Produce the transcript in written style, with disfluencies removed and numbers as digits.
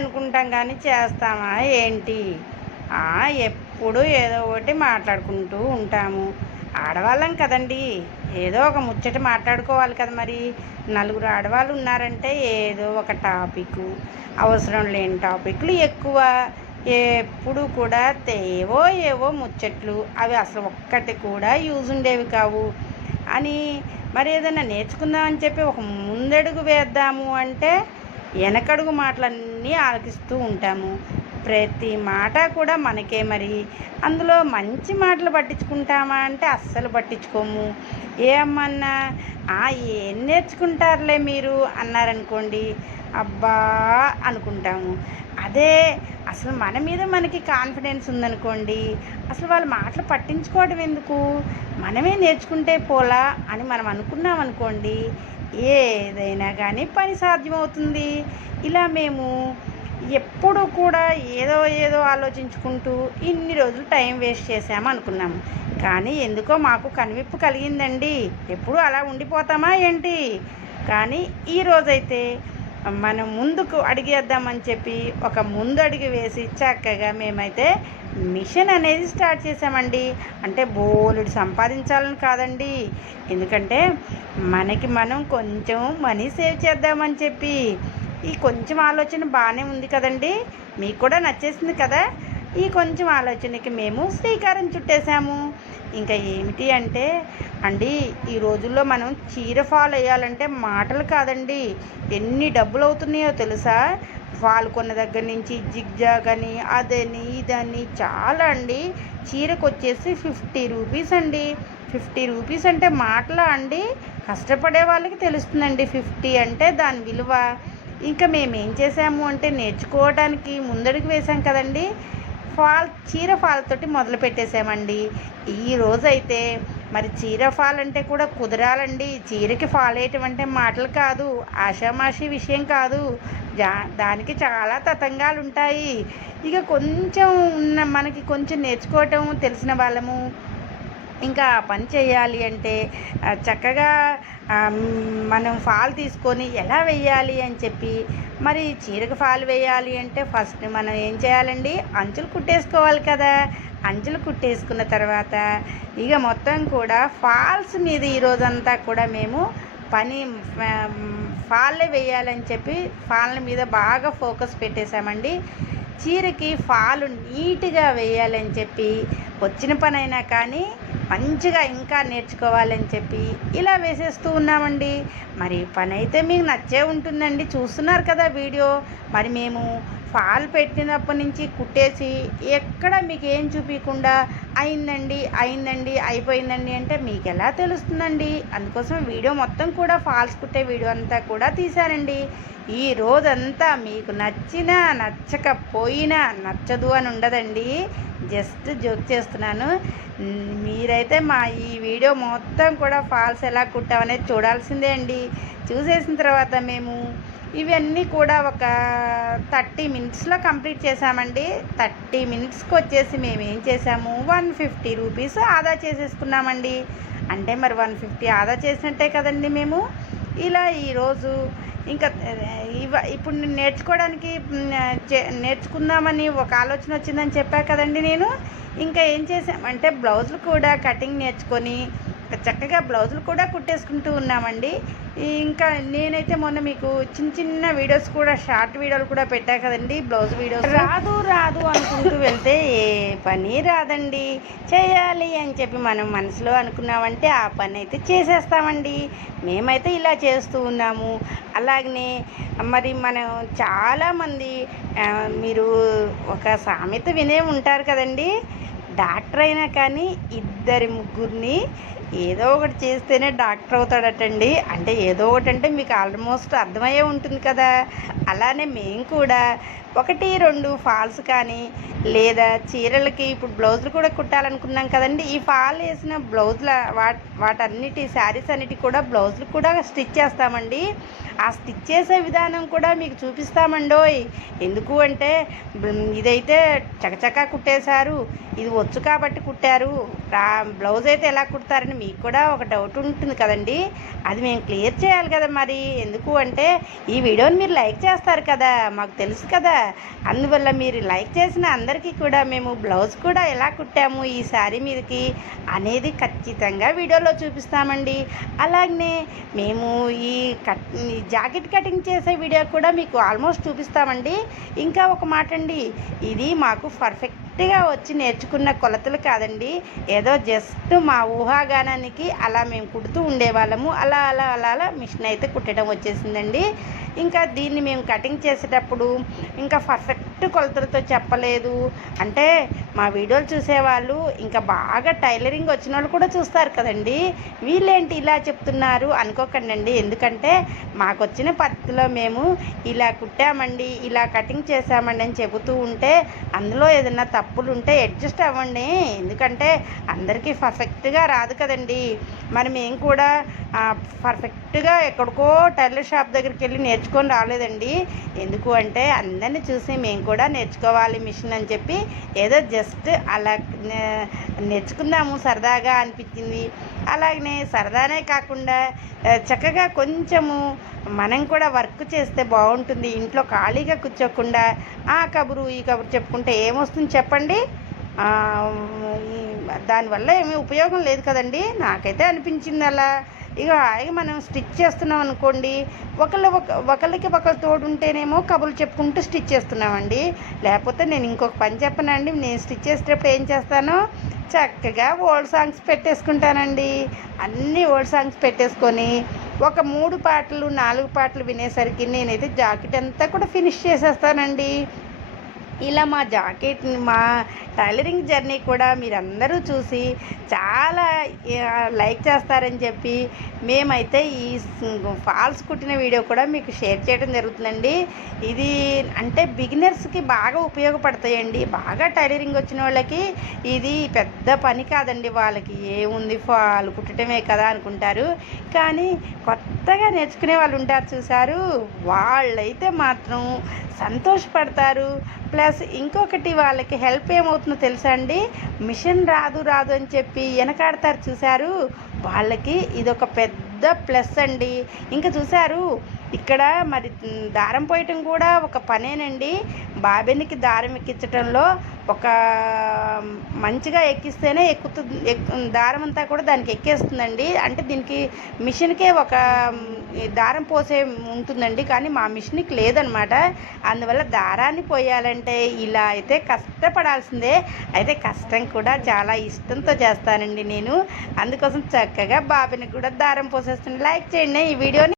అనుకుంటాం కానీ చేస్తామా ఏంటి? ఎప్పుడు ఏదో ఒకటి మాట్లాడుకుంటూ ఉంటాము. ఆడవాళ్ళం కదండి, ఏదో ఒక ముచ్చట మాట్లాడుకోవాలి కదా. మరి నలుగురు ఆడవాళ్ళు ఉన్నారంటే ఏదో ఒక టాపిక్, అవసరం లేని టాపిక్లు ఎక్కువ. ఎప్పుడు కూడా ఏవో ఏవో ముచ్చట్లు, అవి అసలు ఒక్కటి కూడా యూజ్ ఉండేవి కావు అని. మరి ఏదైనా నేర్చుకుందామని చెప్పి ఒక ముందడుగు వేద్దాము అంటే వెనకడుగు మాటలన్నీ ఆలకిస్తూ ఉంటాము. ప్రతి మాట కూడా మనకే. మరి అందులో మంచి మాటలు పట్టించుకుంటామా అంటే అస్సలు పట్టించుకోము. ఏమన్నా ఏం నేర్చుకుంటారులే మీరు అన్నారనుకోండి, అబ్బా అనుకుంటాము. అదే అసలు మన మీద మనకి కాన్ఫిడెన్స్ ఉందనుకోండి, అసలు వాళ్ళ మాటలు పట్టించుకోవడం ఎందుకు, మనమే నేర్చుకుంటే పోలా అని మనం అనుకున్నాం అనుకోండి, ఏదైనా కానీ పని సాధ్యమవుతుంది. ఇలా మేము ఎప్పుడు కూడా ఏదో ఏదో ఆలోచించుకుంటూ ఇన్ని రోజులు టైం వేస్ట్ చేసాము అనుకున్నాము. కానీ ఎందుకో మాకు కనువిప్పు కలిగిందండి. ఎప్పుడు అలా ఉండిపోతామా ఏంటి? కానీ ఈరోజైతే మనం ముందుకు అడిగేద్దామని చెప్పి ఒక ముందు అడుగు వేసి చక్కగా మేమైతే మిషన్ అనేది స్టార్ట్ చేసామండి. అంటే బోలెడు సంపాదించాలని కాదండి, ఎందుకంటే మనకి మనం కొంచెం మనీ సేవ్ చేద్దామని చెప్పి. ఈ కొంచెం ఆలోచన బాగానే ఉంది కదండి, మీకు కూడా నచ్చేసింది కదా. ఈ కొంచెం ఆలోచనకి మేము శ్రీకారం చుట్టేసాము. ఇంకా ఏమిటి అంటే అండి, ఈ రోజుల్లో మనం చీర ఫాల్ వేయాలంటే మాటలు కాదండి, ఎన్ని డబ్బులు అవుతున్నాయో తెలుసా? ఫాల్ కొన్న దగ్గర నుంచి జిగ్జాగ్ అని అదని ఇదని చాలా అండి. చీరకు వచ్చేసి 50 రూపీస్ అండి. 50 రూపీస్ అంటే మాటలా అండి? కష్టపడే వాళ్ళకి తెలుస్తుందండి 50 అంటే దాని విలువ. ఇంకా మేమేం చేసాము అంటే నేర్చుకోవడానికి ముందడుగు వేసాం కదండి. చీర ఫాల్ తోటి మొదలు పెట్టేసామండి. ఈరోజైతే మరి చీర ఫాల్ అంటే కూడా కుదరాలండి. చీరకి ఫాల్ వేయటం అంటే మాటలు కాదు, ఆషామాషి విషయం కాదు. దానికి చాలా తతంగాలు ఉంటాయి. ఇక కొంచెం మనకి కొంచెం నేర్చుకోవటం తెలిసిన వాళ్ళము ఇంకా పని చేయాలి అంటే చక్కగా మనం ఫాల్ తీసుకొని ఎలా వేయాలి అని చెప్పి, మరి చీరకు ఫాల్ వేయాలి అంటే ఫస్ట్ మనం ఏం చేయాలండి, అంచులు కుట్టేసుకోవాలి కదా. అంచులు కుట్టేసుకున్న తర్వాత ఇక మొత్తం కూడా ఫాల్స్ మీద ఈరోజంతా కూడా మేము పని ఫాల్లే వేయాలని చెప్పి ఫాల్ మీద బాగా ఫోకస్ పెట్టేశామండి. చీరకి ఫాలు నీట్గా వేయాలని చెప్పి వచ్చిన పనైనా కానీ మంచిగా ఇంకా నేర్చుకోవాలని చెప్పి ఇలా వేసేస్తూ ఉన్నామండి. మరి పని అయితే మీకు నచ్చే ఉంటుందండి, చూస్తున్నారు కదా వీడియో. మరి మేము ఫాల్ పెట్టినప్పటి నుంచి కుట్టేసి ఎక్కడ మీకు ఏం చూపించకుండా అయిందండి అయిపోయిందండి అంటే మీకు ఎలా తెలుస్తుందండి? అందుకోసం వీడియో మొత్తం కూడా ఫాల్స్ కుట్టే వీడియో అంతా కూడా తీశానండి. ఈ రోజంతా మీకు నచ్చినా నచ్చకపోయినా నచ్చదు అని ఉండదండి, జస్ట్ జోక్ చేస్తున్నాను. మీరైతే మా ఈ వీడియో మొత్తం కూడా ఫాల్స్ ఎలా కుట్టామనేది చూడాల్సిందే అండి. చూసేసిన తర్వాత మేము ఇవన్నీ కూడా ఒక 30 మినిట్స్లో కంప్లీట్ చేసామండి. 30 మినిట్స్కి వచ్చేసి మేము ఏం చేసాము, 150 రూపీస్ ఆదా చేసేసుకున్నామండి. అంటే మరి 150 ఆదా చేసినట్టే కదండి మేము. ఇలా ఈరోజు ఇంకా ఇప్పుడు నేర్చుకోవడానికి నేర్చుకుందామని ఒక ఆలోచన వచ్చిందని చెప్పా కదండి నేను. ఇంకా ఏం చేసామంటే బ్లౌజులు కూడా కటింగ్ నేర్చుకొని చక్కగా బ్లౌజులు కూడా కుట్టేసుకుంటూ ఉన్నామండి. ఇంకా నేనైతే మొన్న మీకు చిన్న వీడియోస్ కూడా షార్ట్ వీడియోలు కూడా పెట్టా కదండి, బ్లౌజ్ వీడియోస్. రాదు అనుకుంటూ వెళ్తే ఏ పని రాదండి. చేయాలి అని చెప్పి మనం మనసులో అనుకున్నామంటే ఆ పని అయితే చేసేస్తామండి. మేమైతే ఇలా చేస్తూ ఉన్నాము. అలాగనే మరి మనం చాలామంది మీరు ఒక సామెత వినే ఉంటారు కదండి, డాక్టర్ అయినా కానీ 2-3 ఏదో ఒకటి చేస్తేనే డాక్టర్ అవుతాడటండి. అంటే ఏదో ఒకటి అంటే మీకు ఆల్మోస్ట్ అర్థమయ్యే ఉంటుంది కదా. అలానే మేము కూడా 1-2 ఫాల్స్ కానీ లేదా చీరలకి ఇప్పుడు బ్లౌజులు కూడా కుట్టాలనుకున్నాం కదండి. ఈ ఫాల్ వేసిన బ్లౌజుల వాటన్నిటి శారీస్ అన్నిటి కూడా బ్లౌజులు కూడా స్టిచ్ చేస్తామండి. ఆ స్టిచ్ చేసే విధానం కూడా మీకు చూపిస్తామండోయ్. ఎందుకు అంటే ఇదైతే చకచకా కుట్టేశారు, ఇది వచ్చు కాబట్టి కుట్టారు, బ్లౌజ్ అయితే ఎలా కుడతారని మీకు కూడా ఒక డౌట్ ఉంటుంది కదండి. అది మేము క్లియర్ చేయాలి కదా. మరి ఎందుకు అంటే ఈ వీడియోని మీరు లైక్ చేస్తారు కదా, మాకు తెలుసు కదా. అందువల్ల మీరు లైక్ చేసిన అందరికీ కూడా మేము బ్లౌజ్ కూడా ఎలా కుట్టాము ఈ శారీ మీదకి అనేది ఖచ్చితంగా వీడియోలో చూపిస్తామండి. అలాగనే మేము ఈ జాకెట్ కటింగ్ చేసే వీడియో కూడా మీకు ఆల్మోస్ట్ చూపిస్తామండి. ఇంకా ఒక మాట అండి, ఇది మాకు పర్ఫెక్ట్గా వచ్చి నేర్చుకున్న కొలతలు కాదండి, ఏదో జస్ట్ మా ఊహాగానానికి అలా మేము కుడుతూ ఉండేవాళ్ళము. అలా అలా అలా అలా మిషన్ అయితే కుట్టడం వచ్చేసిందండి. ఇంకా దీన్ని మేము కటింగ్ చేసేటప్పుడు ఇంకా పర్ఫెక్ట్ కొలతలతో చెప్పలేదు. అంటే మా వీడియోలు చూసేవాళ్ళు ఇంకా బాగా టైలరింగ్ వచ్చిన వాళ్ళు కూడా చూస్తారు కదండి, వీళ్ళేంటి ఇలా చెప్తున్నారు అనుకోకండి. ఎందుకంటే మాకు వచ్చిన పద్ధతిలో మేము ఇలా కుట్టామండి, ఇలా కటింగ్ చేసామండి అని చెబుతూ ఉంటే అందులో ఏదైనా తప్పులు ఉంటే అడ్జస్ట్ అవ్వండి. ఎందుకంటే అందరికీ పర్ఫెక్ట్గా రాదు కదండి. మరి మేము కూడా పర్ఫెక్ట్గా ఎక్కడికో టైలర్ షాప్ దగ్గరికి వెళ్ళి నేర్చుకొని రాలేదండి. ఎందుకు అంటే అందరినీ చూసి మేము కూడా నేర్చుకోవాలి మిషన్ అని చెప్పి ఏదో జస్ట్ అలా నేర్చుకుందాము సరదాగా అనిపించింది. అలాగనే సరదానే కాకుండా చక్కగా కొంచెము మనం కూడా వర్క్ చేస్తే బాగుంటుంది. ఇంట్లో ఖాళీగా కూర్చోకుండా ఆ కబురు ఈ కబురు చెప్పుకుంటే ఏమొస్తుంది చెప్పండి? దానివల్ల ఏమీ ఉపయోగం లేదు కదండి. నాకైతే అనిపించింది అలా. ఇక హాయిగా మనం స్టిచ్ చేస్తున్నాం అనుకోండి, ఒకళ్ళకి ఒకరు తోడు ఉంటేనేమో కబుర్లు చెప్పుకుంటూ స్టిచ్ చేస్తున్నామండి. లేకపోతే నేను ఇంకొక పని చెప్పనండి, నేను స్టిచ్ చేసేటప్పుడు ఏం చేస్తానో చక్కగా ఓల్డ్ సాంగ్స్ పెట్టేసుకుంటానండి. అన్నీ ఓల్డ్ సాంగ్స్ పెట్టేసుకొని ఒక 3 పాటలు 4 పాటలు వినేసరికి నేనైతే జాకెట్ అంతా కూడా ఫినిష్ చేసేస్తానండి. ఇలా మా టైలరింగ్ జర్నీ కూడా మీరందరూ చూసి చాలా లైక్ చేస్తారని చెప్పి మేమైతే ఈ ఫాల్స్ కుట్టిన వీడియో కూడా మీకు షేర్ చేయడం జరుగుతుందండి. ఇది అంటే బిగినర్స్కి బాగా ఉపయోగపడతాయండి. బాగా టైలరింగ్ వచ్చిన వాళ్ళకి ఇది పెద్ద పని కాదండి. వాళ్ళకి ఏముంది ఫాల్ కుట్టడమే కదా అనుకుంటారు. కానీ కొత్తగా నేర్చుకునే వాళ్ళు ఉంటారు చూసారు, వాళ్ళైతే మాత్రం సంతోషపడతారు. ప్లస్ ఇంకొకటి వాళ్ళకి హెల్ప్ ఏమవుతుందో తెలుసా అండి, మిషన్ రాదు అని చెప్పి వెనకాడతారు చూశారు, వాళ్ళకి ఇదొక పెద్ద ప్లస్ అండి. ఇంకా చూశారు ఇక్కడ మరి దారం పోయటం కూడా ఒక పనేనండి. బాబెనికి దారం ఎక్కించడంలో ఒక మంచిగా ఎక్కిస్తేనే దారం అంతా కూడా దానికి ఎక్కేస్తుందండి. అంటే దీనికి మిషన్కే ఒక దారం పోసే ఉంటుందండి, కానీ మా మిషన్కి లేదనమాట. అందువల్ల దారాన్ని పోయాలంటే ఇలా అయితే కష్టపడాల్సిందే. అయితే కష్టం కూడా చాలా ఇష్టంతో చేస్తానండి నేను. అందుకోసం చక్కగా బాబెనికి కూడా దారం పోసేస్తుంది. లైక్ చేయండి ఈ వీడియోని.